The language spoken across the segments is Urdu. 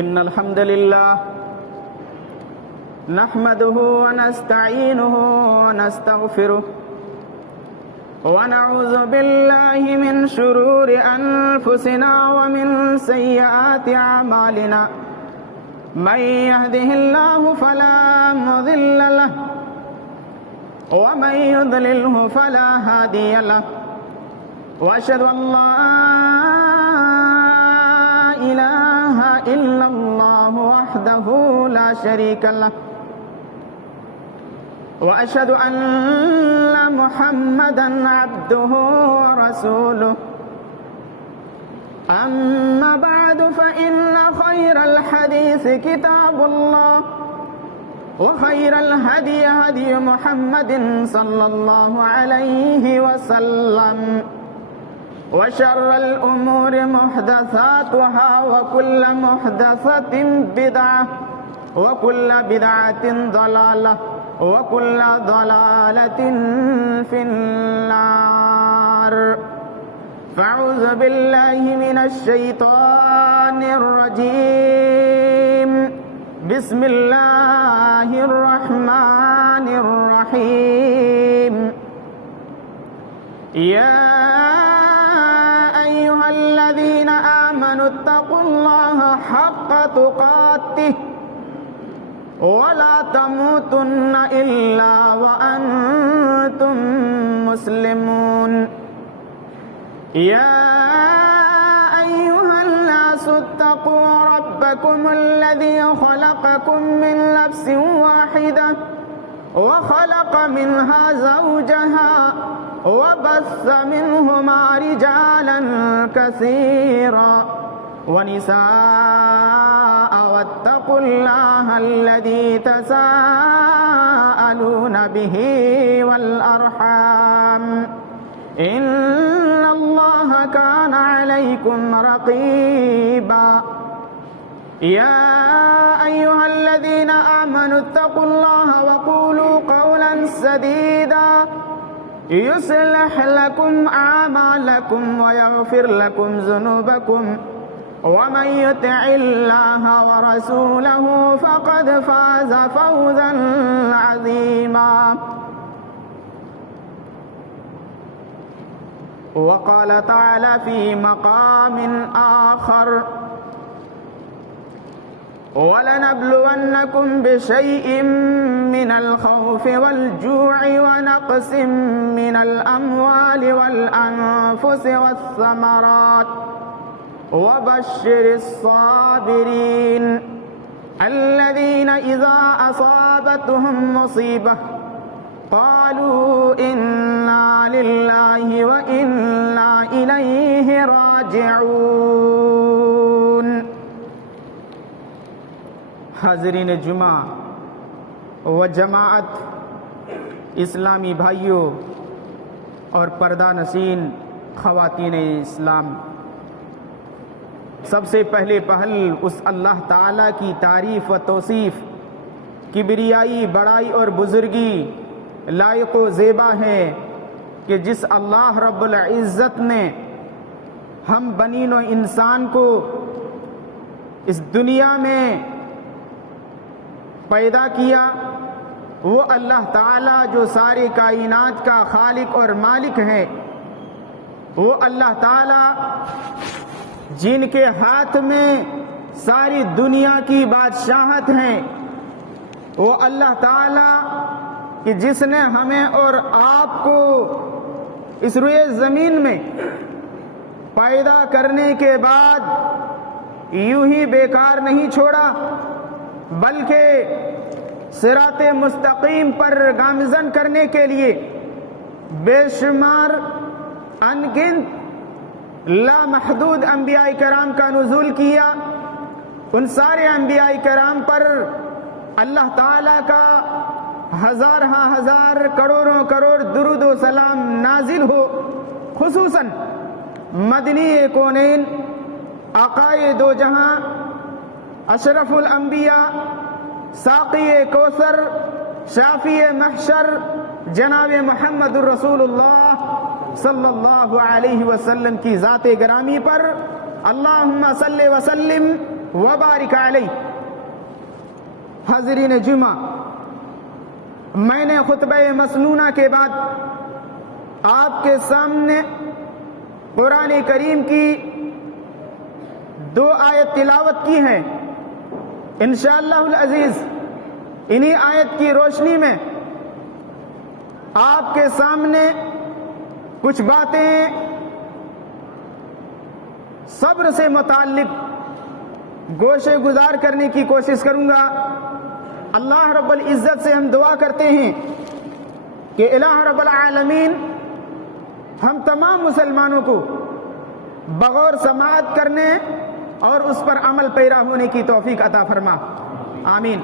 إن الحمد لله نحمده ونستعينه ونستغفره ونعوذ بالله من شرور أنفسنا ومن سيئات أعمالنا من يهده الله فلا مضل له ومن يضلله فلا هادي له وأشهد أن لا إله إلا الله وحده لا شريك له وأشهد أن محمدا عبده ورسوله أما بعد فإن خير الحديث كتاب الله وخير الهدي هدي محمد صلى الله عليه وسلم وشر الأمور محدثاتها وكل محدثة بدعة وكل بدعة ضلالة وكل ضلالة في النار فأعوذ بالله من الشيطان الرجيم بسم الله الرحمن الرحيم يا أيها الذين آمنوا اتقوا الله حق تقاته ولا تموتن إلا وأنتم مسلمون يا أيها الناس اتقوا ربكم الذي خلقكم من نفس واحدة وخلق منها زوجها وبث منهما رجالا كثيرا ونساء واتقوا الله الذي تساءلون به والأرحام إن الله كان عليكم رقيبا يا أيها الذين آمنوا اتقوا الله وقولوا قولا سديدا يصلح لكم أعمالكم ويغفر لكم ذنوبكم ومن يطع الله ورسوله فقد فاز فوزا عظيما وقال تعالى في مقام آخر وَلَنَبْلُوَنَّكُمْ بِشَيْءٍ مِّنَ الْخَوْفِ وَالْجُوعِ وَنَقْصٍ مِّنَ الْأَمْوَالِ وَالْأَنفُسِ وَالثَّمَرَاتِ وَبَشِّرِ الصَّابِرِينَ الَّذِينَ إِذَا أَصَابَتْهُم مُّصِيبَةٌ قَالُوا إِنَّا لِلَّهِ وَإِنَّا إِلَيْهِ راجعون حاضرین جمعہ و جماعت، اسلامی بھائیوں اور پردہ نشین خواتین اسلام، سب سے پہلے پہل اس اللہ تعالیٰ کی تعریف و توصیف، کبریائی، بڑائی اور بزرگی لائق و زیبا ہے کہ جس اللہ رب العزت نے ہم بنی نوع انسان کو اس دنیا میں پیدا کیا، وہ اللہ تعالیٰ جو ساری کائنات کا خالق اور مالک ہے، وہ اللہ تعالیٰ جن کے ہاتھ میں ساری دنیا کی بادشاہت ہے، وہ اللہ تعالیٰ کہ جس نے ہمیں اور آپ کو اس روئے زمین میں پیدا کرنے کے بعد یوں ہی بیکار نہیں چھوڑا، بلکہ صراط مستقیم پر گامزن کرنے کے لیے بے شمار انگنت لامحدود انبیاء کرام کا نزول کیا۔ ان سارے انبیاء کرام پر اللہ تعالیٰ کا ہزارہ ہزار کروڑوں کروڑ درود و سلام نازل ہو، خصوصاً مدنی کونین، آقائے دو جہاں، اشرف الانبیاء، ساقی کوثر، شافی محشر، جناب محمد الرسول اللہ صلی اللہ علیہ وسلم کی ذات گرامی پر اللہم صلی وسلم وبارک علیہ۔ حاضرین جمعہ، میں نے خطبہ مسنونہ کے بعد آپ کے سامنے قرآن کریم کی 2 آیت تلاوت کی ہیں۔ انشاءاللہ العزیز انہی آیت کی روشنی میں آپ کے سامنے کچھ باتیں صبر سے متعلق گوشے گزار کرنے کی کوشش کروں گا۔ اللہ رب العزت سے ہم دعا کرتے ہیں کہ الہ رب العالمین ہم تمام مسلمانوں کو بغور سماعت کرنے اور اس پر عمل پیرا ہونے کی توفیق عطا فرما، آمین۔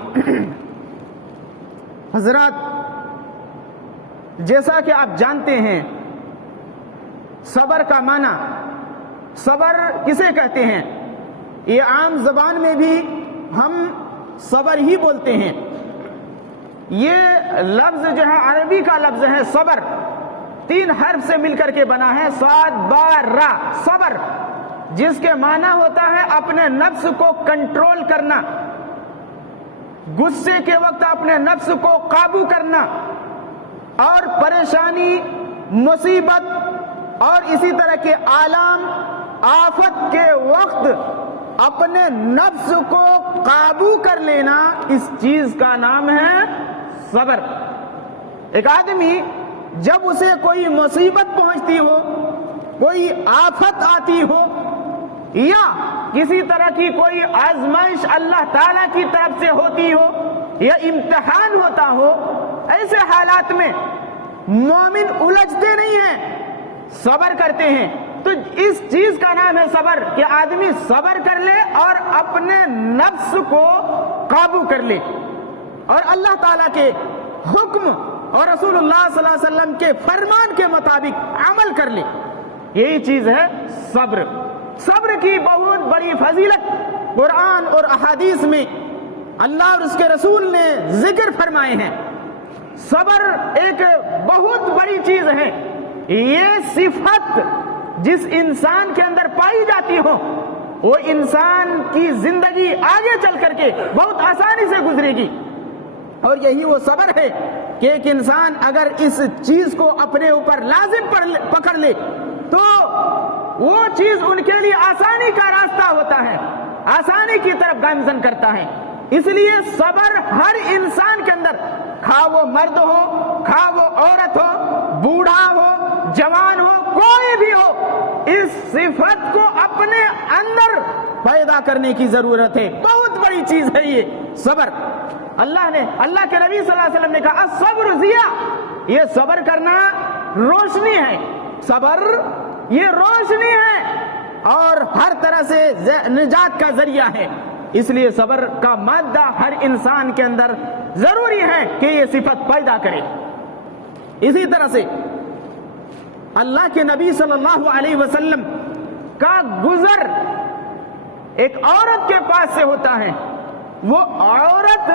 حضرات، جیسا کہ آپ جانتے ہیں صبر کا معنی، صبر کسے کہتے ہیں؟ یہ عام زبان میں بھی ہم صبر ہی بولتے ہیں۔ یہ لفظ جو ہے عربی کا لفظ ہے صبر، 3 حرف سے مل کر کے بنا ہے، صاد با را، صبر، جس کے معنی ہوتا ہے اپنے نفس کو کنٹرول کرنا، غصے کے وقت اپنے نفس کو قابو کرنا، اور پریشانی، مصیبت اور اسی طرح کے آلام، آفت کے وقت اپنے نفس کو قابو کر لینا، اس چیز کا نام ہے صبر۔ ایک آدمی جب اسے کوئی مصیبت پہنچتی ہو، کوئی آفت آتی ہو، یا کسی طرح کی کوئی آزمائش اللہ تعالی کی طرف سے ہوتی ہو یا امتحان ہوتا ہو، ایسے حالات میں مومن الجھتے نہیں ہیں، صبر کرتے ہیں۔ تو اس چیز کا نام ہے صبر، کہ آدمی صبر کر لے اور اپنے نفس کو قابو کر لے اور اللہ تعالیٰ کے حکم اور رسول اللہ صلی اللہ علیہ وسلم کے فرمان کے مطابق عمل کر لے، یہی چیز ہے صبر۔ صبر کی بہت بڑی فضیلت قرآن اور احادیث میں اللہ اور اس کے رسول نے ذکر فرمائے ہیں۔ صبر ایک بہت بڑی چیز ہے، یہ صفت جس انسان کے اندر پائی جاتی ہو، وہ انسان کی زندگی آگے چل کر کے بہت آسانی سے گزرے گی۔ اور یہی وہ صبر ہے کہ ایک انسان اگر اس چیز کو اپنے اوپر لازم پکڑ لے تو وہ چیز ان کے لیے آسانی کا راستہ ہوتا ہے، آسانی کی طرف گامزن کرتا ہے۔ اس لیے صبر ہر انسان کے اندر، خواہ وہ مرد ہو، خواہ وہ عورت ہو، بوڑھا ہو، جوان ہو، کوئی بھی ہو، اس صفت کو اپنے اندر پیدا کرنے کی ضرورت ہے۔ بہت بڑی چیز ہے یہ صبر۔ اللہ کے نبی صلی اللہ علیہ وسلم نے کہا الصبر ضیاء، یہ صبر کرنا روشنی ہے، صبر یہ روشنی ہے اور ہر طرح سے نجات کا ذریعہ ہے۔ اس لیے صبر کا مادہ ہر انسان کے اندر ضروری ہے کہ یہ صفت پیدا کرے۔ اسی طرح سے اللہ کے نبی صلی اللہ علیہ وسلم کا گزر ایک عورت کے پاس سے ہوتا ہے۔ وہ عورت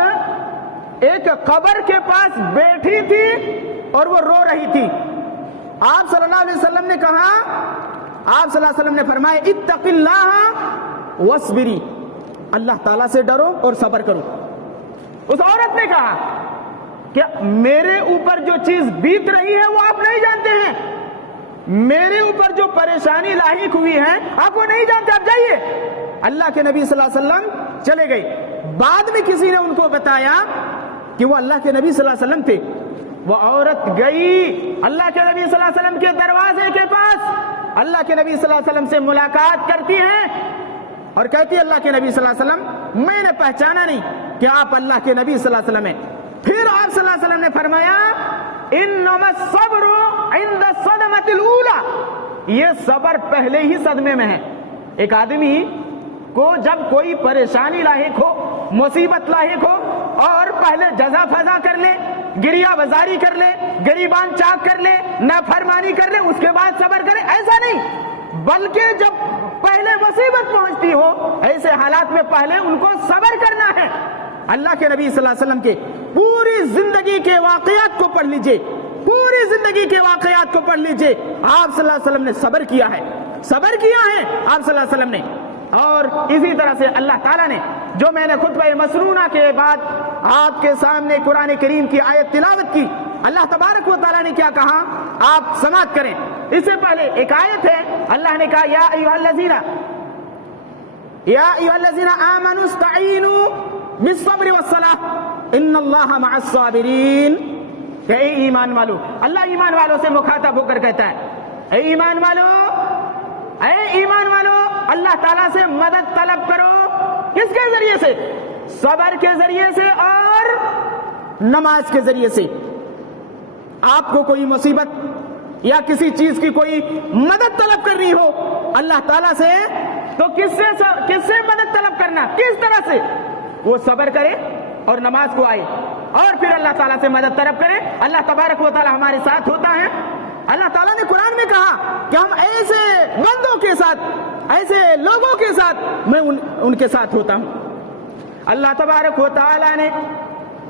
ایک قبر کے پاس بیٹھی تھی اور وہ رو رہی تھی۔ آپ صلی اللہ علیہ وسلم نے کہا، آپ صلی اللہ علیہ وسلم نے فرمایا اتق اللہ واصبری، اللہ تعالیٰ سے ڈرو اور صبر کرو۔ اس عورت نے کہا کہ میرے اوپر جو چیز بیت رہی ہے وہ آپ نہیں جانتے ہیں، میرے اوپر جو پریشانی لاحق ہوئی ہے آپ وہ نہیں جانتے، آپ جائیے۔ اللہ کے نبی صلی اللہ علیہ وسلم چلے گئے۔ بعد میں کسی نے ان کو بتایا کہ وہ اللہ کے نبی صلی اللہ علیہ وسلم تھے۔ وہ عورت گئی اللہ کے نبی صلی اللہ علیہ وسلم کے دروازے کے پاس، اللہ کے نبی صلی اللہ علیہ وسلم سے ملاقات کرتی ہے اور کہتی ہے اللہ کے نبی صلی اللہ علیہ وسلم میں نے پہچانا نہیں کہ آپ اللہ کے نبی صلی اللہ علیہ وسلم ہیں۔ پھر آپ صلی اللہ علیہ وسلم نے فرمایا انما الصبر عند الصدمۃ الاولى، یہ صبر پہلے ہی صدمے میں ہے۔ ایک آدمی کو جب کوئی پریشانی لاحق ہو، مصیبت لاحق ہو، اور پہلے جزا فضا کر لے، گریہ بازاری کر لے، گریبان چاک کر لے، نافرمانی کر لے، اس کے بعد صبر کرے، ایسا نہیں، بلکہ جب پہلے مصیبت پہنچتی ہو ایسے حالات میں پہلے ان کو صبر کرنا ہے۔ اللہ کے نبی صلی اللہ علیہ وسلم کے پوری زندگی کے واقعات کو پڑھ لیجئے، پوری زندگی کے واقعات کو پڑھ لیجئے، آپ صلی اللہ علیہ وسلم نے صبر کیا ہے، صبر کیا ہے آپ صلی اللہ علیہ وسلم نے۔ اور اسی طرح سے اللہ تعالیٰ نے جو میں نے خطبہ مسنونہ کے بعد آپ کے سامنے قرآن کریم کی آیت تلاوت کی، اللہ تبارک و تعالیٰ نے کیا کہا آپ سماعت کریں۔ اس سے پہلے ایک آیت ہے، اللہ نے کہا یا ایھا الذین آمنوا استعینوا بالصبر والصلاۃ ان اللہ مع الصابرین۔ کہ اے ایمان والو، اللہ ایمان والوں سے مخاطب ہو کر کہتا ہے اے ایمان والو اللہ تعالیٰ سے مدد طلب کرو۔ کس کے ذریعے سے؟ صبر کے ذریعے سے اور نماز کے ذریعے سے۔ آپ کو کوئی مصیبت یا کسی چیز کی کوئی مدد طلب کرنی ہو اللہ تعالیٰ سے، تو کس سے مدد طلب کرنا؟ کس طرح سے؟ وہ صبر کرے اور نماز کو آئے اور پھر اللہ تعالیٰ سے مدد طلب کرے۔ اللہ تبارک و تعالیٰ ہمارے ساتھ ہوتا ہے۔ اللہ تعالیٰ نے قرآن میں کہا کہ ہم ایسے بندوں کے ساتھ، ایسے لوگوں کے ساتھ میں ان کے ساتھ ہوتا ہوں۔ اللہ تبارک و تعالیٰ نے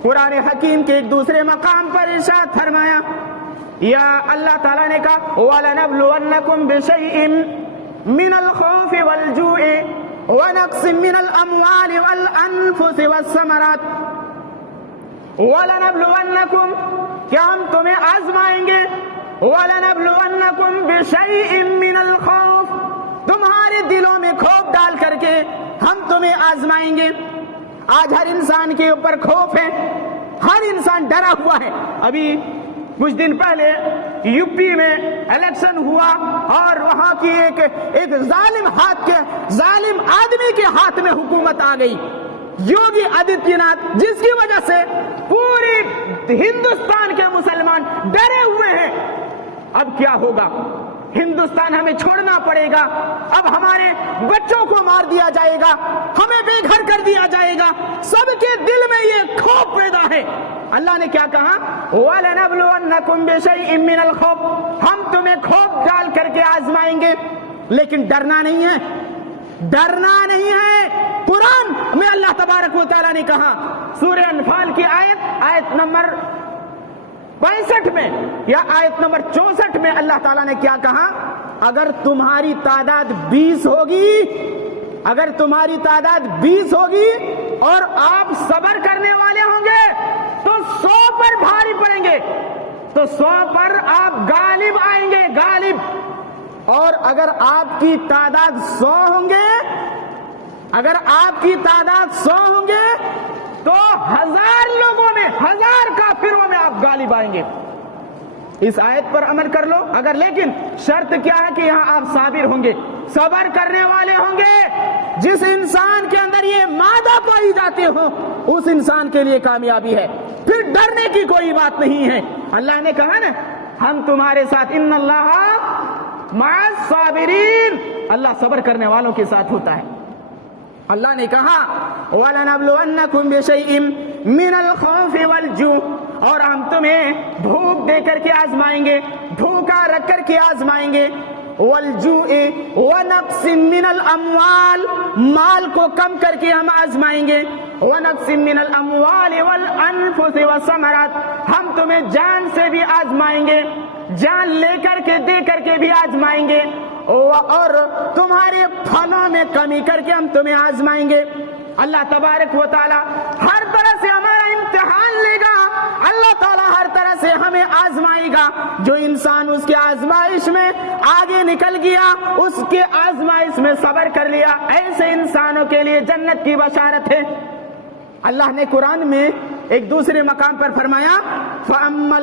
قرآن حکیم کے ایک دوسرے مقام پر ارشاد فرمایا، یا اللہ تعالیٰ نے کہا وَلَنَبْلُوَنَّكُمْ بِشَيْءٍ مِّنَ الْخَوْفِ وَالْجُوعِ وَنَقْصٍ مِّنَ الْأَمْوَالِ وَالْأَنفُسِ وَالثَّمَرَاتِ۔ وَلَنَبْلُوَنَّكُمْ، کیا ہم تمہیں آزمائیں گے، وَلَنَبْلُوَنَّكُمْ بِشَيْءٍ مِّنَ الْخَوْفِ، تمہارے دلوں میں خوف ڈال کر کے ہم تمہیں آزمائیں گے۔ آج ہر انسان کے اوپر خوف ہے، ہر انسان ڈرا ہوا ہے۔ ابھی کچھ دن پہلے یو پی میں الیکشن ہوا اور وہاں کی ایک ظالم آدمی کے ہاتھ میں حکومت آ گئی، یوگی آدتیہ ناتھ، جس کی وجہ سے پوری ہندوستان کے مسلمان ڈرے ہوئے ہیں۔ اب کیا ہوگا؟ ہندوستان ہمیں چھوڑنا پڑے گا، اب ہمارے بچوں کو مار دیا جائے گا، ہمیں بے گھر کر دیا جائے گا، سب کے دل میں یہ خوف پیدا ہے۔ اللہ نے کیا کہا وَلَنَبْلُوَنَّكُمْ بِشَيْءٍ مِّنَ الْخَوْفِ، ہم تمہیں خوف ڈال کر کے آزمائیں گے، لیکن ڈرنا نہیں ہے، ڈرنا نہیں ہے۔ قرآن میں اللہ تبارک و تعالیٰ نے کہا سورہ انفال کی آیت نمبر 65 میں یا آیت نمبر 64 میں اللہ تعالیٰ نے کیا کہا، اگر تمہاری تعداد 20 ہوگی، اگر تمہاری تعداد 20 ہوگی اور آپ صبر کرنے والے ہوں گے تو 100 پر بھاری پڑیں گے، تو 100 پر آپ غالب آئیں گے، غالب۔ اور اگر آپ کی تعداد 100 ہوں گے، اگر آپ کی تعداد 100 ہوں گے تو 1000 لوگوں میں، 1000 کافروں میں آپ غالب آئیں گے۔ اس آیت پر عمل کر لو۔ اگر لیکن شرط کیا ہے کہ یہاں آپ صابر ہوں گے، صبر کرنے والے ہوں گے۔ جس انسان کے اندر یہ مادہ پائی جاتے ہوں اس انسان کے لیے کامیابی ہے، پھر ڈرنے کی کوئی بات نہیں ہے۔ اللہ نے کہا نا ہم تمہارے ساتھ، ان اللہ مع الصابرین، اللہ صبر کرنے والوں کے ساتھ ہوتا ہے۔ اللہ نے کہا وَلَنَبْلُوَنَّكُمْ بِشَيْءٍ مِّنَ الْخَوْفِ وَالْجُوعِ، اور ہم تمہیں بھوک دے کر کے آزمائیں گے، بھوکا رکھ کر کے آزمائیں گے، وَالْجُوعِ وَنَقْصٍ مِّنَ الْأَمْوَالِ، مال کو کم کر کے ہم آزمائیں گے، وَنَقْصٍ مِّنَ الْأَمْوَالِ وَالْأَنفُسِ وَالثَّمَرَاتِ، ہم تمہیں جان سے بھی آزمائیں گے، جان لے کر کے دے کر کے بھی آزمائیں گے، اور تمہارے پھلوں میں کمی کر کے ہم تمہیں آزمائیں گے۔ اللہ تبارک و تعالی ہر طرح سے ہمارا امتحان لے گا، اللہ تعالی ہر طرح سے ہمیں آزمائے گا۔ جو انسان اس کے آزمائش میں آگے نکل گیا، اس کے آزمائش میں صبر کر لیا، ایسے انسانوں کے لیے جنت کی بشارت ہے۔ اللہ نے قرآن میں ایک دوسرے مقام پر فرمایا فَأَمَّا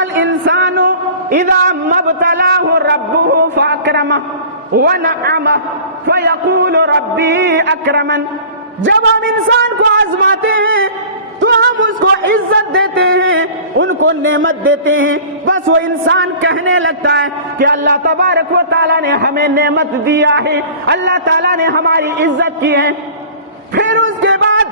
الْإِنسَانُ إِذَا مَا ابْتَلَاهُ رَبُّهُ فَأَكْرَمَهُ وَنَعَمَهُ فَيَقُولُ رَبِّي أَكْرَمَنِ، جب ہم انسان کو آزماتے ہیں تو ہم اس کو عزت دیتے ہیں، ان کو نعمت دیتے ہیں، بس وہ انسان کہنے لگتا ہے کہ اللہ تبارک و تعالیٰ نے ہمیں نعمت دیا ہے، اللہ تعالیٰ نے ہماری عزت کی ہے۔ پھر اس کے بعد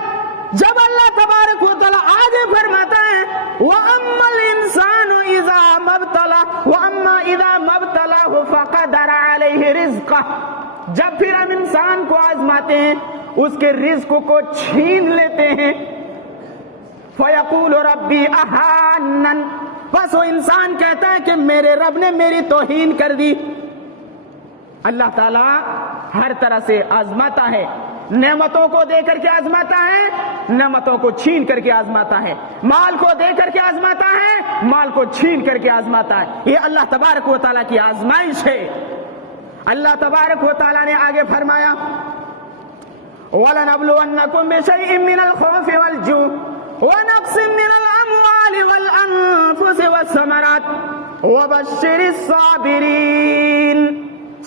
جب اللہ تبارک و تعالیٰ آگے فرماتا ہے وَأَمَّا الْإِنسَانُ إِذَا مَا ابْتَلَاهُ وَأَمَّا إِذَا مَا ابْتَلَاهُ فَقَدَرَ عَلَيْهِ رِزْقَهُ، جب پھر ہم انسان کو آزماتے ہیں، اس کے رزق کو چھین لیتے ہیں، فَيَقُولُ رَبِّي أَهَانَّنِ، بس وہ انسان کہتا ہے کہ میرے رب نے میری توہین کر دی۔ اللہ تعالیٰ ہر طرح سے آزماتا ہے. نعمتوں کو دے کر کے آزماتا ہے, نعمتوں کو چھین کر کے آزماتا ہے. مال کو دے کر کے آزماتا ہے, مال کو چھین کر کے آزماتا ہے. یہ اللہ تبارک و تعالیٰ کی آزمائش ہے. اللہ تبارک و تعالیٰ نے آگے فرمایا وَلَنَبْلُوَنَّكُمْ بِشَيْءٍ مِّنَ الْخَوْفِ وَالْجُوعِ وَنَقْصٍ مِّنَ الْأَمْوَالِ وَالْأَنفُسِ وَالثَّمَرَاتِ وَبَشِّرِ الصَّابِرِينَ.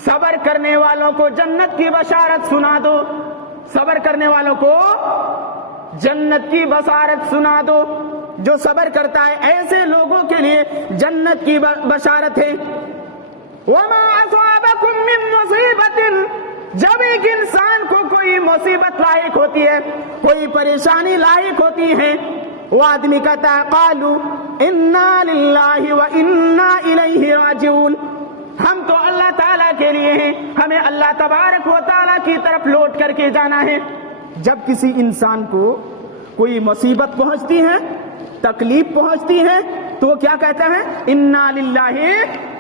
صبر کرنے والوں کو جنت کی بشارت سنا دو, صبر کرنے والوں کو جنت کی بشارت سنا دو. جو صبر کرتا ہے ایسے لوگوں کے لیے جنت کی بشارت ہے. وَمَا أَصَابَكُم مِّن مُّصِيبَةٍ, جب ایک انسان کو کوئی مصیبت لاحق ہوتی ہے, کوئی پریشانی لاحق ہوتی ہے, وہ آدمی کہتا ہے قالوا اِنَّا لِلَّهِ وَإِنَّا إِلَيْهِ راجعون, ہم تو اللہ تعالیٰ کے لیے ہیں, ہمیں اللہ تبارک و تعالیٰ کی طرف لوٹ کر کے جانا ہے. جب کسی انسان کو کوئی مصیبت پہنچتی ہے, تکلیف پہنچتی ہے, تو وہ کیا کہتا ہے اِنَّا لِلَّهِ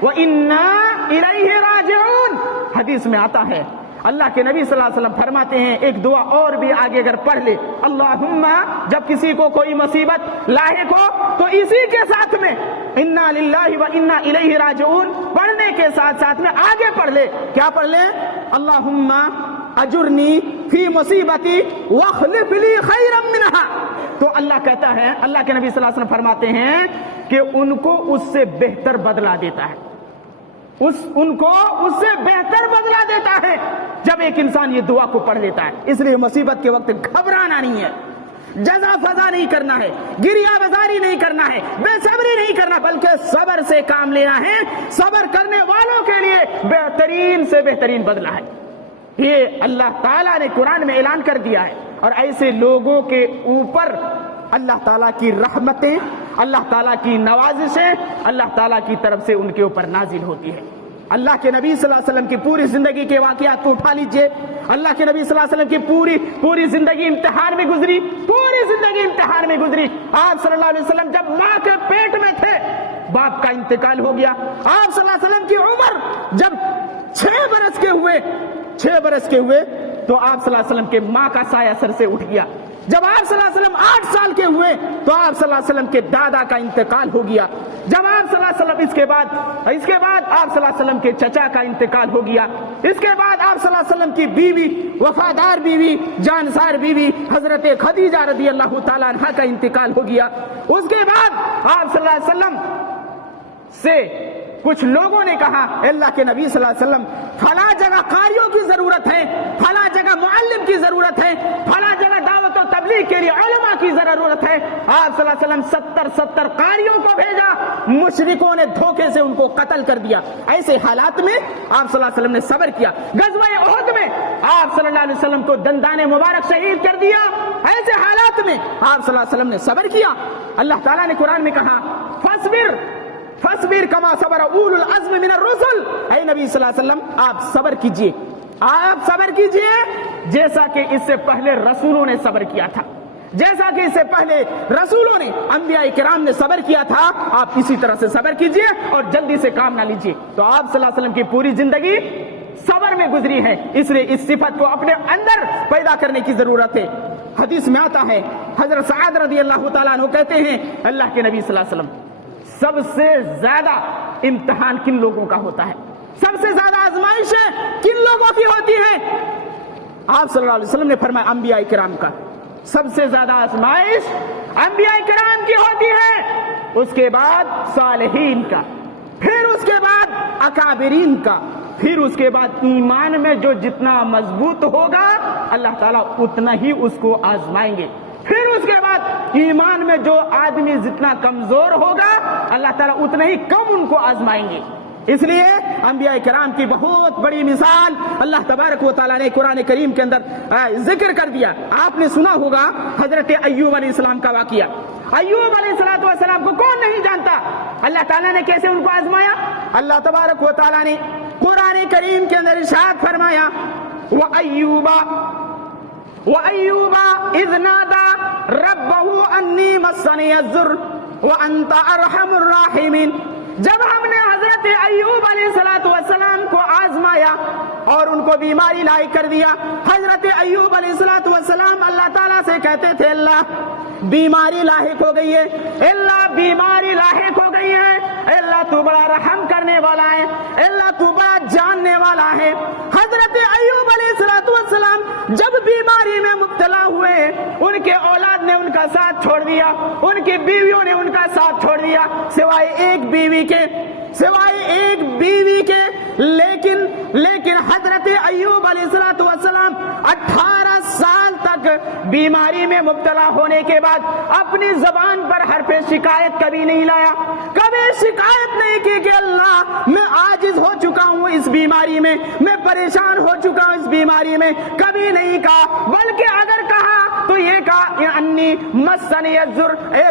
وَإِنَّا إِلَيْهِ راجعون. حدیث میں آتا ہے, اللہ کے نبی صلی اللہ علیہ وسلم فرماتے ہیں, ایک دعا اور بھی آگے اگر پڑھ لے, اللہم, جب کسی کو کوئی مصیبت لاحق ہو تو اسی کے ساتھ میں اِنَّا لِلَّهِ وَإِنَّا إِلَيْهِ راجعون پڑھنے کے ساتھ ساتھ میں آگے پڑھ لے. کیا پڑھ لے؟ اللہم اجرنی فی مصیبتی واخلف لی خیرا منہا. تو اللہ کہتا ہے, اللہ کے نبی صلی اللہ علیہ وسلم فرماتے ہیں کہ ان کو اس سے بہتر بدلہ دیتا ہے, ان کو اس سے بہتر بدلہ دیتا ہے جب ایک انسان یہ دعا کو پڑھ لیتا ہے. اس لیے مصیبت کے وقت گھبرانا نہیں ہے, جزا فضا نہیں کرنا ہے, گریہ بازاری نہیں کرنا ہے, بے صبری نہیں کرنا, بلکہ صبر سے کام لینا ہے. صبر کرنے والوں کے لیے بہترین سے بہترین بدلہ ہے. یہ اللہ تعالیٰ نے قرآن میں اعلان کر دیا ہے, اور ایسے لوگوں کے اوپر اللہ تعالیٰ کی رحمتیں, اللہ تعالیٰ کی نوازشیں اللہ تعالیٰ کی طرف سے ان کے اوپر نازل ہوتی ہے. اللہ کے نبی صلی اللہ علیہ وسلم کی پوری زندگی کے واقعات کو اٹھا لیجئے. اللہ کے نبی صلی اللہ علیہ وسلم کی پوری زندگی امتحان میں گزری, پوری زندگی امتحان میں گزری. آپ صلی اللہ علیہ وسلم جب ماں کے پیٹ میں تھے, باپ کا انتقال ہو گیا. آپ صلی اللہ علیہ وسلم کی عمر جب 6 برس کے ہوئے تو آپ صلی اللہ علیہ وسلم کے ماں کا سایہ سر سے اٹھ گیا. جب آپ صلی اللہ علیہ وسلم 8 سال کے ہوئے تو آپ صلی اللہ علیہ وسلم کے دادا کا انتقال ہو گیا. جب آپ صلی اللہ علیہ وسلم اس کے بعد آپ صلی اللہ علیہ وسلم کے چچا کا انتقال ہو گیا. اس کے بعد آپ صلی اللہ علیہ وسلم کی بیوی, وفادار بیوی, جانسار بیوی حضرت خدیجہ رضی اللہ تعالیٰ عنہا کا انتقال ہو گیا. اس کے بعد آپ صلی اللہ علیہ وسلم سے کچھ لوگوں نے کہا, اللہ کے نبی صلی اللہ علیہ وسلم فلاں جگہ قاریوں کی ضرورت ہے, فلاں جگہ معلم کی ضرورت ہے, فلاں جگہ دعوت و تبلیغ کے لیے علماء کی ضرورت ہے. آپ صلی اللہ علیہ وسلم 70 قاریوں کو بھیجا, مشرکوں نے دھوکے سے ان کو قتل کر دیا. ایسے حالات میں آپ صلی اللہ علیہ وسلم نے صبر کیا. غزوہ احد میں آپ صلی اللہ علیہ وسلم کو دندان مبارک شہید کر دیا. ایسے حالات میں آپ صلی اللہ علیہ وسلم نے صبر کیا. اللہ تعالیٰ نے قرآن میں کہا فاصبر کما صبر اولو العزم من الرسل. اے نبی صلی اللہ علیہ وسلم آپ صبر کیجئے, آپ صبر کیجئے جیسا کہ اس سے پہلے رسولوں نے صبر کیا تھا, جیسا کہ اس سے پہلے رسولوں نے, انبیاء کرام نے صبر کیا تھا. آپ اسی طرح سے صبر کیجئے اور جلدی سے کام نہ لیجئے. تو آپ صلی اللہ علیہ وسلم کی پوری زندگی صبر میں گزری ہے, اس لیے اس صفت کو اپنے اندر پیدا کرنے کی ضرورت ہے. حدیث میں آتا ہے, حضرت سعد رضی اللہ تعالیٰ عنہ کہتے ہیں, اللہ کے نبی صلی اللہ علیہ وسلم سب سے زیادہ امتحان کن لوگوں کا ہوتا ہے, سب سے زیادہ آزمائشیں کن لوگوں کی ہوتی ہیں؟ آپ صلی اللہ علیہ وسلم نے فرمایا انبیاء کرام کا. سب سے زیادہ آزمائش انبیاء کرام کی ہوتی ہے, اس کے بعد صالحین کا, پھر اس کے بعد اکابرین کا, پھر اس کے بعد ایمان میں جو جتنا مضبوط ہوگا اللہ تعالیٰ اتنا ہی اس کو آزمائیں گے. پھر اس کے بعد ایمان میں جو آدمی جتنا کمزور ہوگا اللہ تعالیٰ اتنا ہی کم ان کو آزمائیں گے. اس لیے انبیاء کرام کی بہت بڑی مثال اللہ تبارک و تعالیٰ نے قرآن کریم کے اندر ذکر کر دیا. آپ نے سنا ہوگا حضرت ایوب علیہ السلام کا واقعہ. ایوب علیہ السلام کو کون نہیں جانتا, اللہ تعالیٰ نے کیسے ان کو آزمایا. اللہ تبارک و تعالیٰ نے قرآن کریم کے اندر ارشاد فرمایا وَأَيُّوبَ إِذْ نَادَى رَبَّهُ أَنِّي مَسَّنِيَ الضُّرُّ وَأَنْتَ أَرْحَمُ الرَّاحِمِينَ. جب ہم نے حضرت ایوب علیہ السلام کو آزمایا اور ان کو بیماری لاحق کر دیا۔ حضرت ایوب علیہ السلام اللہ تعالیٰ سے کہتے تھے اللہ بیماری لاحق ہو گئی ہے، اللہ بیماری لاحق ہو گئی ہے، اللہ تو بڑا رحم کرنے والا ہے، اللہ تو بڑا جاننے والا ہے۔ حضرت ایوب علیہ السلام جب بیماری میں مبتلا ہوئے، ان کے اولاد نے ان کا ساتھ چھوڑ دیا، ان کی بیویوں نے ان کا ساتھ چھوڑ دیا، سوائے ایک بیوی کے، لیکن حضرت ایوب علیہ السلام 18 سال تک بیماری میں مبتلا ہونے کے بعد اپنی زبان پر حرف شکایت کبھی نہیں لایا، کبھی شکایت نہیں کی کہ اللہ میں عاجز ہو چکا ہوں اس بیماری میں، میں پریشان ہو چکا ہوں اس بیماری میں، کبھی نہیں کہا، بلکہ اگر کہا تو یہ کہا انی مسنی الضر، اے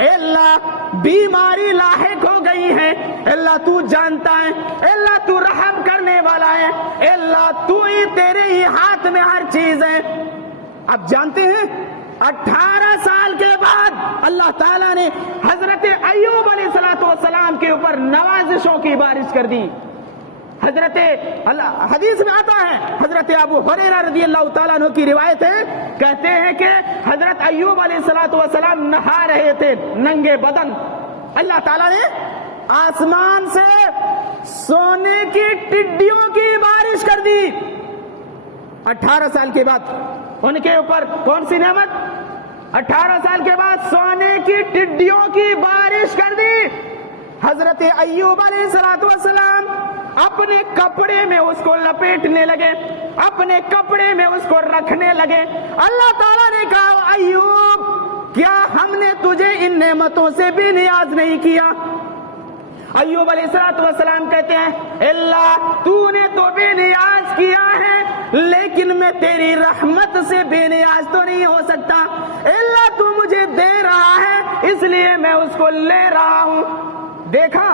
اللہ بیماری لاحق ہو گئی ہے، اللہ تو جانتا ہے، اللہ تو رحم کرنے والا ہے، اللہ تو ہی، تیرے ہی ہاتھ میں ہر چیز ہے۔ اب جانتے ہیں 18 سال کے بعد اللہ تعالیٰ نے حضرت ایوب علیہ السلام کے اوپر نوازشوں کی بارش کر دی۔ حدیث میں آتا ہے، حضرت ابو ہریرہ رضی اللہ تعالیٰ عنہ کی روایت ہے، کہتے ہیں کہ حضرت ایوب علیہ السلام نہا رہے تھے ننگے بدن، اللہ تعالیٰ نے آسمان سے سونے کی ٹڈیوں کی بارش کر دی۔ 18 سال کے بعد ان کے اوپر کون سی نعمت؟ 18 سال کے بعد سونے کی ٹڈیوں کی بارش کر دی۔ حضرت ایوب علیہ السلام اپنے کپڑے میں اس کو لپیٹنے لگے، اپنے کپڑے میں اس کو رکھنے لگے۔ اللہ تعالیٰ نے کہا ایوب کیا ہم نے تجھے ان نعمتوں سے بھی نیاز نہیں کیا؟ ایوب علیہ السلام کہتے ہیں اللہ تو نے تو بے نیاز کیا ہے، لیکن میں تیری رحمت سے بے نیاز تو نہیں ہو سکتا، اللہ تو مجھے دے رہا ہے اس لیے میں اس کو لے رہا ہوں۔ دیکھا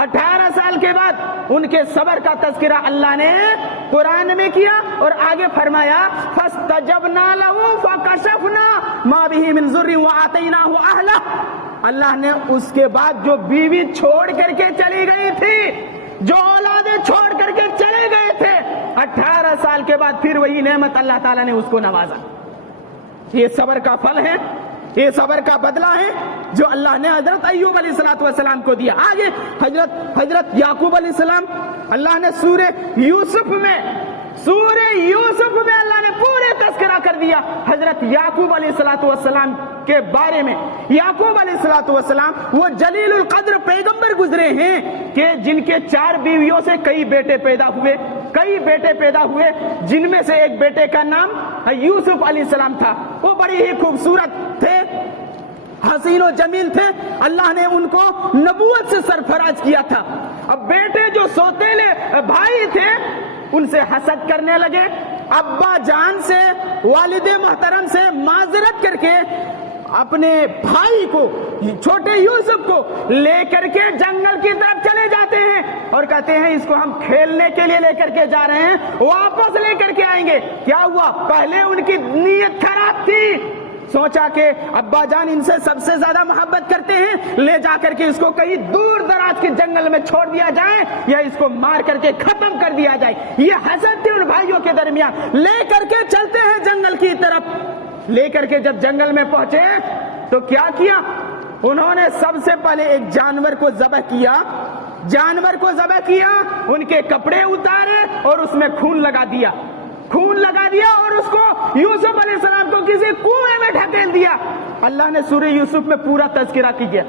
18 سال کے بعد ان کے صبر کا تذکرہ اللہ نے قرآن میں کیا اور آگے فرمایا فَاسْتَجَبْنَا لَهُ فَكَشَفْنَا مَا بِهِ مِنْ ضُرٍّ وَآتَيْنَاهُ أَهْلَهُ۔ اللہ نے اس کے بعد جو بیوی چھوڑ کر کے چلی گئی تھی، جو اولادیں چھوڑ کر کے چلے گئے تھے، 18 سال کے بعد پھر وہی نعمت اللہ تعالیٰ نے اس کو نوازا۔ یہ صبر کا پھل ہے، یہ صبر کا بدلہ ہے جو اللہ نے حضرت ایوب علیہ السلام کو دیا۔ آگے حضرت یعقوب علیہ السلام، اللہ نے سورہ یوسف میں اللہ نے پورے تذکرہ کر دیا حضرت یعقوب علیہ السلام کے بارے میں۔ یعقوب علیہ السلام وہ جلیل القدر پیغمبر گزرے ہیں کہ جن کے 4 بیویوں سے کئی بیٹے پیدا ہوئے، جن میں سے ایک بیٹے کا نام یوسف علیہ السلام تھا۔ وہ بڑی ہی خوبصورت تھے، حسین و جمیل تھے، اللہ نے ان کو نبوت سے سرفراز کیا تھا۔ اب بیٹے جو سوتیلے بھائی تھے ان سے حسد کرنے لگے، ابا جان سے، والد محترم سے معذرت کر کے اپنے بھائی کو، چھوٹے یوسف کو لے کر کے جنگل کی طرف چلے جاتے ہیں اور کہتے ہیں اس کو ہم کھیلنے کے لیے لے کر کے جا رہے ہیں، واپس لے کر کے آئیں گے۔ کیا ہوا؟ پہلے ان کی نیت خراب تھی، سوچا کہ ابا جان ان سے سب سے زیادہ محبت کرتے ہیں، لے جا کر کے اس کو کہیں دور دراز کے جنگل میں چھوڑ دیا جائے یا اس کو مار کر کے ختم کر دیا جائے۔ یہ حسد تھی ان بھائیوں کے درمیان۔ لے کر کے چلتے ہیں جنگل کی طرف، لے کر کے جب جنگل میں پہنچے تو کیا کیا؟ انہوں نے سب سے پہلے ایک جانور کو ذبح کیا، ان کے کپڑے اتارے اور اس میں خون لگا دیا اور اس کو یوسف علیہ السلام کو کسی کنویں میں ڈھکیل دیا۔ اللہ نے سورہ یوسف میں پورا تذکرہ کیا،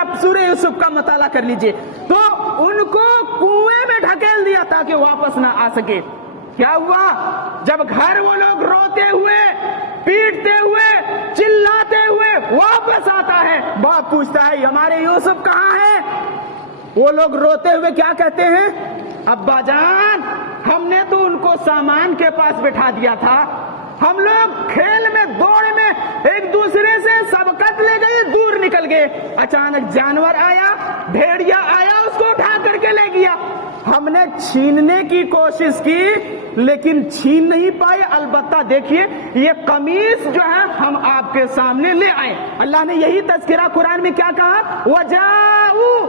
آپ سورہ یوسف کا مطالعہ کر لیجئے۔ تو ان کو کنویں میں ڈھکیل دیا تاکہ واپس نہ آ سکے۔ کیا ہوا؟ جب گھر وہ لوگ روتے ہوئے، پیٹتے ہوئے، چلاتے ہوئے واپس آتا ہے، باپ پوچھتا ہے ہمارے یوسف کہاں ہے؟ وہ لوگ روتے ہوئے کیا کہتے ہیں؟ ابا جان ہم نے تو ان کو سامان کے پاس بٹھا دیا تھا، ہم لوگ کھیل میں، دوڑ میں ایک دوسرے سے سبقت لے گئے، دور نکل گئے، اچانک جانور آیا، بھیڑیا آیا، اس کو اٹھا کر کے لے گیا۔ ہم نے چھیننے کی کوشش کی لیکن چھین نہیں پائے، البتہ دیکھیے یہ قمیص جو ہے ہم آپ کے سامنے لے آئے۔ اللہ نے یہی تذکرہ قرآن میں کیا کہا؟ وَجَاءُوا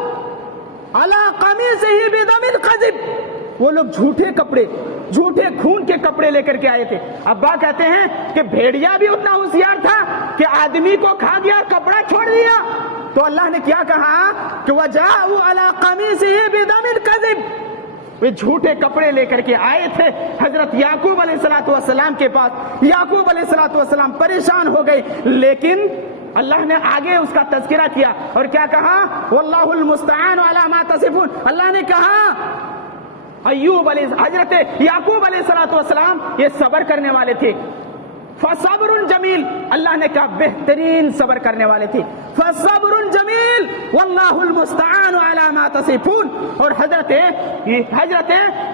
عَلَىٰ قَمِيصِهِ بِدَمٍ كَذِبٍ۔ وہ لوگ جھوٹے کپڑے، جھوٹے خون کے کپڑے لے کر کے آئے تھے۔ ابا کہتے ہیں کہ بھیڑیا بھی اتنا ہوشیار تھا کہ آدمی کو کھا گیا، کپڑا چھوڑ دیا۔ تو اللہ نے کیا کہا کہ وَجَاءُوا عَلَىٰ قَمِيصِهِ بِدَمٍ كَذِبٍ، وہ جھوٹے کپڑے لے کر کے آئے تھے حضرت یعقوب علیہ السلام کے پاس۔ یعقوب علیہ السلام پریشان ہو گئے، لیکن اللہ نے آگے اس کا تذکرہ کیا اور کیا کہا؟ واللہ المستعان علی ما تصفون۔ اللہ نے کہا حضرت یعقوب علیہ السلام یہ صبر کرنے والے تھے، فصبر جمیل، اللہ نے کہا بہترین صبر کرنے والے تھے، فصبر جمیل واللہ المستعان علی ما تصفون۔ اور حضرت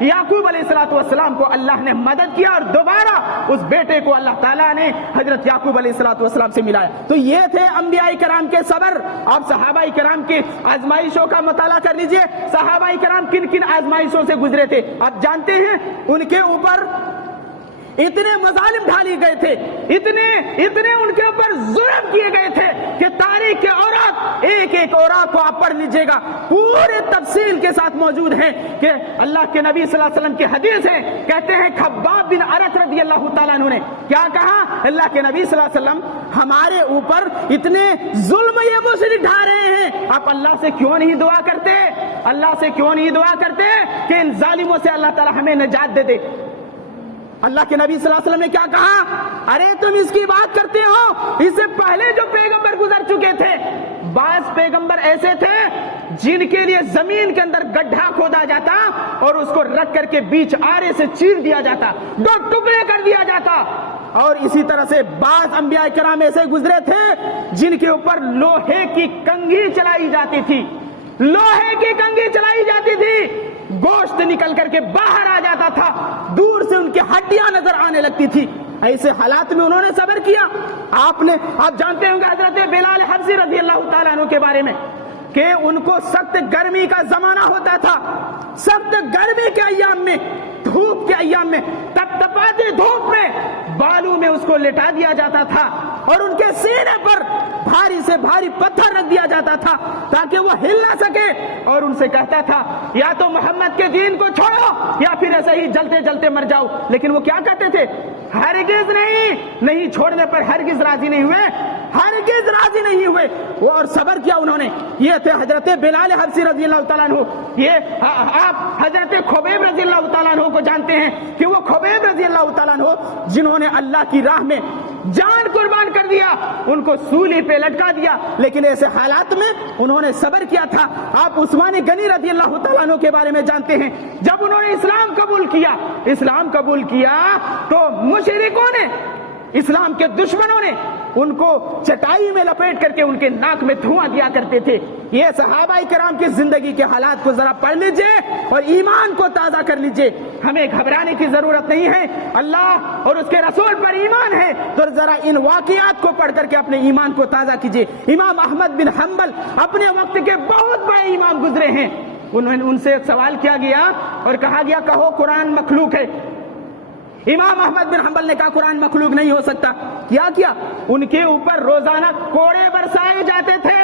یعقوب علیہ السلام کو اللہ نے مدد کیا اور دوبارہ اس بیٹے کو اللہ تعالیٰ نے حضرت یعقوب علیہ السلام سے ملایا۔ تو یہ تھے انبیاء کرام کے صبر۔ آپ صحابہ کرام کی آزمائشوں کا مطالعہ کر لیجئے، صحابہ کرام کن کن آزمائشوں سے گزرے تھے۔ آپ جانتے ہیں ان کے اوپر اتنے مظالم ڈھالی گئے تھے، اتنے ان کے اوپر ظلم کیے گئے تھے کہ تاریخ کے اوراق، ایک ایک اوراق کو آپ پڑھ لیجئے گا، پورے تفصیل کے ساتھ موجود ہیں کہ اللہ کے نبی صلی اللہ علیہ وسلم کی حدیث ہے، کہتے ہیں خباب بن ارت رضی اللہ تعالیٰ عنہ نے کیا کہا؟ اللہ کے نبی صلی اللہ علیہ وسلم ہمارے اوپر اتنے ظلم یہ مشرک ڈھا رہے ہیں، آپ اللہ سے کیوں نہیں دعا کرتے؟ اللہ سے کیوں نہیں دعا کرتے کہ ان ظالموں سے اللہ تعالیٰ ہمیں نجات دے دے؟ اللہ کے نبی صلی اللہ علیہ وسلم نے کیا کہا؟ ارے تم اس کی بات کرتے ہو، اس سے پہلے جو پیغمبر گزر چکے تھے، بعض پیغمبر ایسے تھے جن کے لیے زمین کے اندر گڈھا کھودا جاتا اور اس کو رکھ کر کے بیچ آرے سے چیر دیا جاتا، دو ٹکڑے کر دیا جاتا۔ اور اسی طرح سے بعض انبیاء کرام ایسے گزرے تھے جن کے اوپر لوہے کی کنگھی چلائی جاتی تھی، لوہے کی کنگھی چلائی جاتی تھی، گوشت نکل کر کے باہر آ جاتا تھا، دور سے ان کی ہڈیاں نظر آنے لگتی تھی۔ ایسے حالات میں انہوں نے صبر کیا۔ آپ جانتے ہوں گے حضرت بلال حبشی رضی اللہ تعالیٰ عنہ کے بارے میں کہ ان کو سخت گرمی کا زمانہ ہوتا تھا، سخت گرمی کے ایام میں، دھوپ کے ایام میں، تپتپاتی دھوپ میں بالوں میں اس کو لٹا دیا جاتا تھا اور ان کے سینے پر بھاری سے بھاری پتھر رکھ دیا جاتا تھا تاکہ وہ ہل نہ سکے، اور ان سے کہتا تھا یا تو محمد کے دین کو چھوڑو یا پھر ایسے ہی جلتے جلتے مر جاؤ۔ لیکن وہ کیا کہتے تھے؟ ہرگز نہیں چھوڑنے پر ہرگز راضی نہیں ہوئے، ہرگز راضی نہیں ہوئے۔ وہ اور صبر کیا انہوں نے۔ یہ تھے حضرت بلال حبشی رضی اللہ تعالیٰ عنہ۔ یہ آپ حضرت خبیب رضی اللہ تعالیٰ عنہ کو جانتے ہیں کہ وہ خبیب رضی اللہ تعالیٰ عنہ جنہوں نے اللہ کی راہ میں جان قربان کر دیا، ان کو سولی پہ لٹکا دیا، لیکن ایسے حالات میں انہوں نے صبر کیا تھا۔ آپ عثمان غنی رضی اللہ تعالیٰ عنہ کے بارے میں جانتے ہیں، جب انہوں نے اسلام قبول کیا تو مشرکوں نے، اسلام کے دشمنوں نے ان کو چٹائی میں لپیٹ کر کے ان کے ناک میں دھواں دیا کرتے تھے۔ یہ صحابہ کرام کی زندگی کے حالات کو ذرا پڑھ لیجئے اور ایمان کو تازہ کر لیجئے۔ ہمیں گھبرانے کی ضرورت نہیں ہے، اللہ اور اس کے رسول پر ایمان ہے تو ذرا ان واقعات کو پڑھ کر کے اپنے ایمان کو تازہ کیجئے۔ امام احمد بن حنبل اپنے وقت کے بہت بڑے امام گزرے ہیں، ان سے سوال کیا گیا اور کہا گیا کہو قرآن مخلوق ہے۔ امام احمد بن حنبل نے کہا قرآن مخلوق نہیں ہو سکتا۔ کیا ان کے اوپر روزانہ کوڑے برسائے جاتے تھے،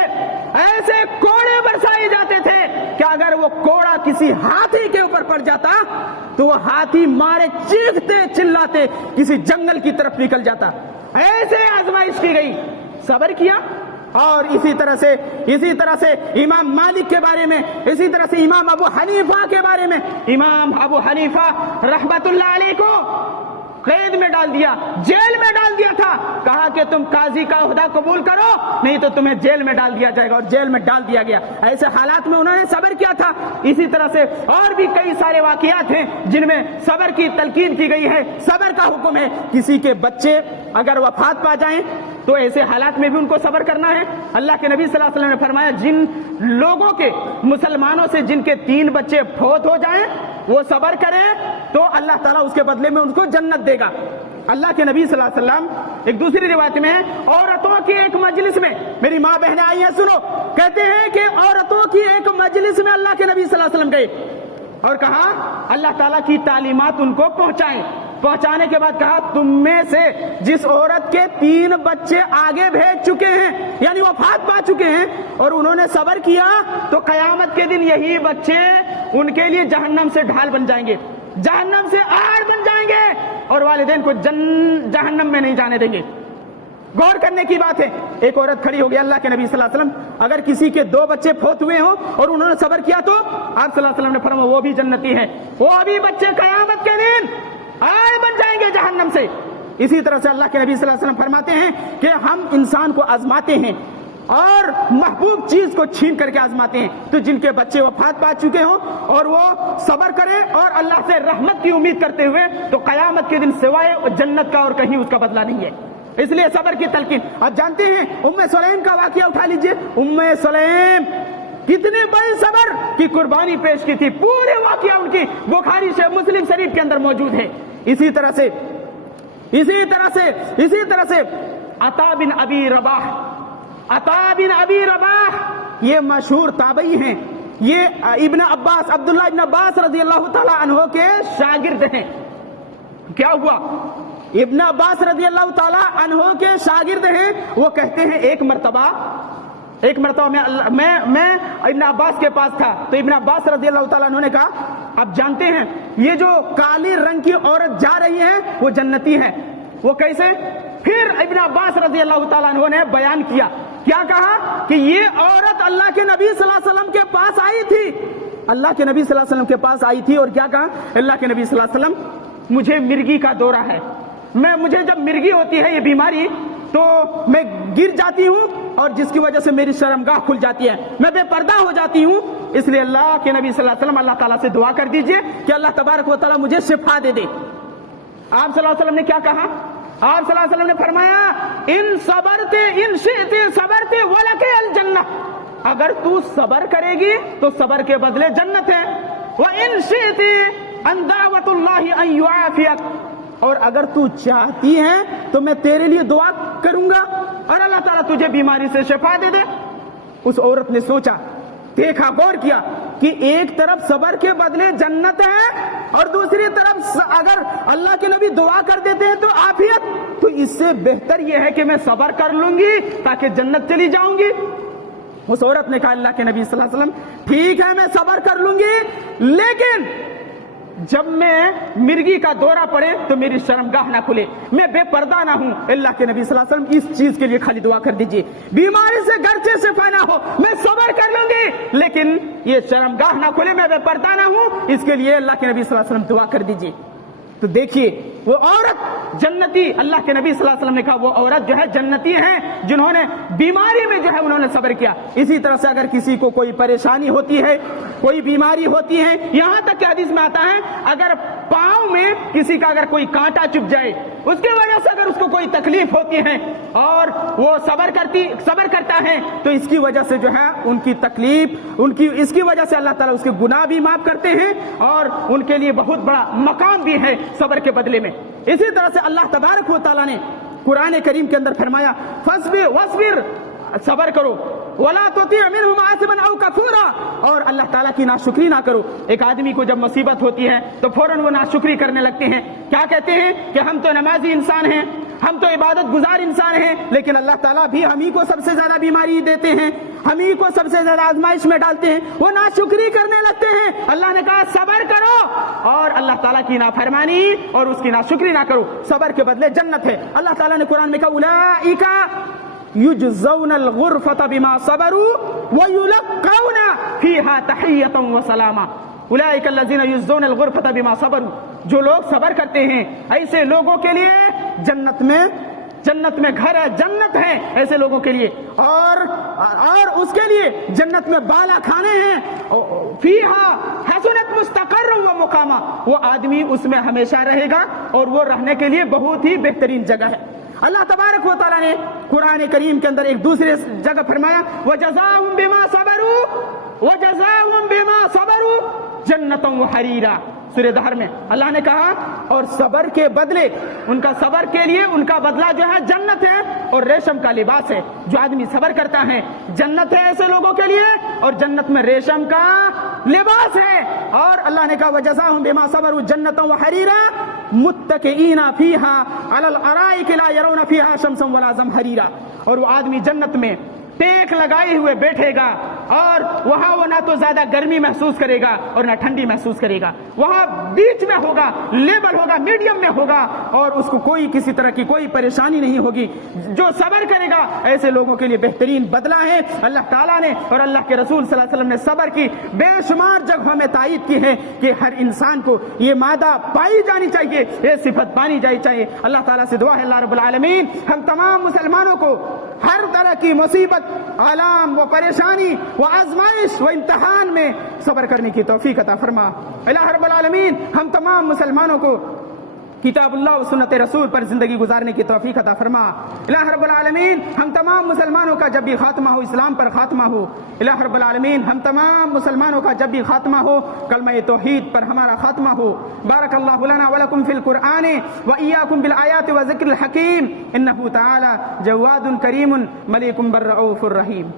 ایسے کوڑے برسائے جاتے تھے کہ اگر وہ کوڑا کسی ہاتھی کے اوپر پڑ جاتا تو وہ ہاتھی مارے چیختے چلاتے کسی جنگل کی طرف نکل جاتا۔ ایسے آزمائش کی گئی، صبر کیا۔ اور اسی طرح سے امام مالک کے بارے میں، اسی طرح سے امام ابو حنیفہ کے بارے میں، امام ابو حنیفہ رحمت اللہ علیہ کو قید میں ڈال دیا، جیل میں ڈال دیا تھا، کہا کہ تم قاضی کا عہدہ قبول کرو نہیں تو تمہیں جیل میں ڈال دیا جائے گا، اور جیل میں ڈال دیا گیا۔ ایسے حالات میں انہوں نے صبر کیا تھا۔ اسی طرح سے اور بھی کئی سارے واقعات ہیں جن میں صبر کی تلقین کی گئی ہے۔ صبر کا حکم ہے، کسی کے بچے اگر وفات پا جائیں تو ایسے حالات میں بھی ان کو صبر کرنا ہے۔ اللہ کے نبی صلی اللہ علیہ وسلم نے فرمایا جن لوگوں کے، مسلمانوں سے جن کے 3 بچے فوت ہو جائیں وہ صبر کرے تو اللہ تعالیٰ اس کے بدلے میں ان کو جنت دے گا۔ اللہ کے نبی صلی اللہ علیہ وسلم ایک دوسری روایت میں عورتوں کی ایک مجلس میں، میری ماں بہنیں آئی ہیں سنو، کہتے ہیں کہ عورتوں کی ایک مجلس میں اللہ کے نبی صلی اللہ علیہ وسلم گئے اور کہا اللہ تعالیٰ کی تعلیمات ان کو پہنچائیں۔ پہنچانے کے بعد کہا تم میں سے جس عورت کے 3 بچے آگے بھیج چکے ہیں، یعنی وفات پا چکے ہیں، اور انہوں نے صبر کیا تو قیامت کے دن یہی بچے ان کے لیے جہنم سے ڈھال بن جائیں گے، جہنم سے آڑ بن جائیں گے، اور والدین کو جہنم میں نہیں جانے دیں گے۔ غور کرنے کی بات ہے، ایک عورت کھڑی ہو گئی، اللہ کے نبی صلی اللہ علیہ وسلم اگر کسی کے 2 بچے فوت ہوئے ہوں اور انہوں نے صبر کیا تو آپ صلی اللہ علیہ وسلم نے فرمایا وہ بھی جنتی ہے، وہ بھی بچے قیامت کے دن آڑ بن جائیں گے جہنم سے۔ اسی طرح سے اللہ کے نبی صلی اللہ علیہ وسلم فرماتے ہیں کہ ہم انسان کو آزماتے ہیں اور محبوب چیز کو چھین کر کے آزماتے ہیں، تو جن کے بچے وفات پا چکے ہوں اور وہ صبر کریں اور اللہ سے رحمت کی امید کرتے ہوئے، تو قیامت کے دن سوائے جنت کا اور کہیں اس کا بدلہ نہیں ہے۔ اس لیے صبر کی تلقین۔ آپ جانتے ہیں ام سلیم کا واقعہ اٹھا لیجئے، ام سلیم کتنی بڑی صبر کی قربانی پیش کی تھی، پورے واقعہ ان کی بخاری سے مسلم شریف کے اندر موجود ہے۔ اسی طرح سے عطا بن ابی رباح یہ مشہور تابعی ہیں، یہ عبداللہ ابن عباس رضی اللہ تعالی عنہ کے شاگرد ہیں۔ کیا ہوا؟ ابن عباس رضی اللہ تعالی عنہ کے شاگرد ہیں، وہ کہتے ہیں ایک مرتبہ میں ابن عباس کے پاس تھا، تو ابن عباس رضی اللہ تعالیٰ عنہ نے کہا آپ جانتے ہیں یہ جو کالی رنگ کی عورت جا رہی ہے وہ جنتی ہے۔ وہ کیسے؟ پھر ابن عباس رضی اللہ تعالیٰ عنہ نے بیان کیا، کیا کہا کہ یہ عورت اللہ کے نبی صلی اللہ علیہ وسلم کے پاس آئی تھی، اللہ کے نبی صلی اللہ علیہ وسلم کے پاس آئی تھی، اور کیا کہا؟ اللہ کے نبی صلی اللہ علیہ وسلم مجھے مرگی کا دورہ ہے، مجھے جب مرگی ہوتی ہے یہ بیماری تو میں گر جاتی ہوں اور جس کی وجہ سے میری شرمگاہ کھل جاتی ہے، میں بے پردہ ہو جاتی ہوں، اس لیے اللہ کے نبی صلی اللہ علیہ وسلم اللہ تعالیٰ سے دعا کر دیجئے کہ اللہ تبارک و تعالیٰ مجھے شفا دے دے۔ آپ صلی اللہ علیہ وسلم نے کیا کہا؟ آپ صلی اللہ علیہ وسلم نے فرمایا ان شئت صبرت ولک الجنہ، اگر تو صبر کرے گی تو صبر کے بدلے جنت ہے، وَإِن شِئْتِ أَن دَعْوَةُ اللَّهِ أَن يُعَافِيَكَ، اور اگر تو چاہتی ہے تو میں تیرے لیے دعا کروں گا اور اللہ تعالیٰ تجھے بیماری سے شفا دے دے۔ اس عورت نے سوچا، دیکھا، غور کیا کہ ایک طرف صبر کے بدلے جنت ہے اور دوسری طرف اگر اللہ کے نبی دعا کر دیتے ہیں تو عافیت، تو اس سے بہتر یہ ہے کہ میں صبر کر لوں گی تاکہ جنت چلی جاؤں گی۔ اس عورت نے کہا اللہ کے نبی صلی اللہ علیہ وسلم ٹھیک ہے میں صبر کر لوں گی، لیکن جب میں مرگی کا دورہ پڑے تو میری شرمگاہ نہ کھلے، میں بے پردہ نہ ہوں۔ اللہ کے نبی صلی اللہ علیہ وسلم اس چیز کے لیے خالی دعا کر دیجئے، بیماری سے گرچہ شفا نہ ہو میں صبر کر لوں گی، لیکن یہ شرمگاہ نہ کھلے، میں بے پردہ نہ ہوں، اس کے لیے اللہ کے نبی صلی اللہ علیہ وسلم دعا کر دیجئے۔ تو دیکھیے وہ عورت جنتی، اللہ کے نبی صلی اللہ علیہ وسلم نے کہا وہ عورت جو ہے جنتی ہیں جنہوں نے بیماری میں جو ہے انہوں نے صبر کیا۔ اسی طرح سے اگر کسی کو کوئی پریشانی ہوتی ہے، کوئی بیماری ہوتی ہے، یہاں تک کہ حدیث میں آتا ہے اگر پاؤں میں کسی کا اگر کوئی کانٹا چپ جائے، اس کی وجہ سے اگر اس کو کوئی تکلیف ہوتی ہے اور وہ صبر کرتا ہے تو اس کی وجہ سے جو ہے ان کی تکلیف اس کی وجہ سے اللہ تعالیٰ اس کے گناہ بھی معاف کرتے ہیں اور ان کے لیے بہت بڑا مقام بھی ہے صبر کے بدلے میں۔ اسی طرح سے اللہ تبارک و تعالیٰ نے قرآن کریم کے اندر فرمایا فَاصْبِرْ وَاصْبِرْ، صبر کرو، وَلَا تُطِعْ مِنْهُمْ عَاصِمًا أَوْ كَفُورًا، اور اللہ تعالیٰ کی ناشکری نہ کرو۔ ایک آدمی کو جب مصیبت ہوتی ہے تو فوراً وہ ناشکری کرنے لگتے ہیں، کیا کہتے ہیں کہ ہم تو نمازی انسان ہیں، ہم تو عبادت گزار انسان ہیں، لیکن اللہ تعالیٰ بھی ہم ہی کو سب سے زیادہ بیماری دیتے ہیں، ہم ہی کو سب سے زیادہ آزمائش میں ڈالتے ہیں، وہ ناشکری کرنے لگتے ہیں۔ اللہ نے کہا صبر کرو اور اللہ تعالیٰ کی نافرمانی اور اس کی ناشکری نہ کرو، صبر کے بدلے جنت ہے۔ اللہ تعالیٰ نے قرآن میں کہا اولئک یجزون الغرفۃ بما صبروا ویلقون فیہا تحیۃ وسلاما، اولئک الذین یجزون الغرفۃ بما صبروا، جو لوگ صبر کرتے ہیں ایسے لوگوں کے لیے جنت میں گھر ہے، جنت ہے ایسے لوگوں کے لیے، اور اس کے لیے جنت میں بالا کھانے ہیں، فیہا حسنت مستقر و مقاما، وہ آدمی اس میں ہمیشہ رہے گا اور وہ رہنے کے لیے بہت ہی بہترین جگہ ہے۔ اللہ تبارک و تعالیٰ نے قرآن کریم کے اندر ایک دوسرے جگہ فرمایا وَجَزَاهُمْ بِمَا صَبَرُوا جَنَّةً وَحَرِيرًا، سورہ دہر میں اللہ نے کہا اور صبر کے بدلے ان کا صبر کے لیے ان کا بدلہ جو ہے جنت ہے اور ریشم کا لباس ہے۔ جو آدمی صبر کرتا ہے جنت ہے ایسے لوگوں کے لیے، اور جنت میں ریشم کا لباس ہے۔ اور اللہ نے کہا وَجَزَاهُمْ بِمَا صَبَرُوا جَنَّةً وَحَرِيرًا متکئین فیہا علی الارائک لا یرون فیہا شمسا ولا زمہریرا، اور وہ آدمی جنت میں ٹیک لگائے ہوئے بیٹھے گا اور وہاں وہ نہ تو زیادہ گرمی محسوس کرے گا اور نہ ٹھنڈی محسوس کرے گا، وہاں بیچ میں ہوگا، لیبل ہوگا، میڈیم میں ہوگا، اور اس کو کوئی کسی طرح کی کوئی پریشانی نہیں ہوگی۔ جو صبر کرے گا ایسے لوگوں کے لیے بہترین بدلہ ہے۔ اللہ تعالیٰ نے اور اللہ کے رسول صلی اللہ علیہ وسلم نے صبر کی بے شمار جگہوں میں تائید کی ہے کہ ہر انسان کو یہ مادہ پائی جانی چاہیے، یہ صفت پانی جانی چاہیے۔ اللہ تعالیٰ سے دعا ہے اللہ رب العالمین ہم تمام مسلمانوں کو ہر طرح کی مصیبت، آلام و پریشانی و آزمائش و امتحان میں صبر کرنے کی توفیق عطا فرما۔ اللہ رب العالمین ہم تمام مسلمانوں کو کتاب اللہ و سنت رسول پر زندگی گزارنے کی توفیق عطا فرما۔ الہ رب العالمین ہم تمام مسلمانوں کا جب بھی خاتمہ ہو اسلام پر خاتمہ ہو۔ الہ رب العالمین ہم تمام مسلمانوں کا جب بھی خاتمہ ہو کلمہ توحید پر ہمارا خاتمہ ہو۔ بارک اللہ لنا ولکم فی القرآن و ایاکم بالآیات و ذکر الحکیم انہ تعالی جواد کریم ملیک بالرؤوف الرحیم۔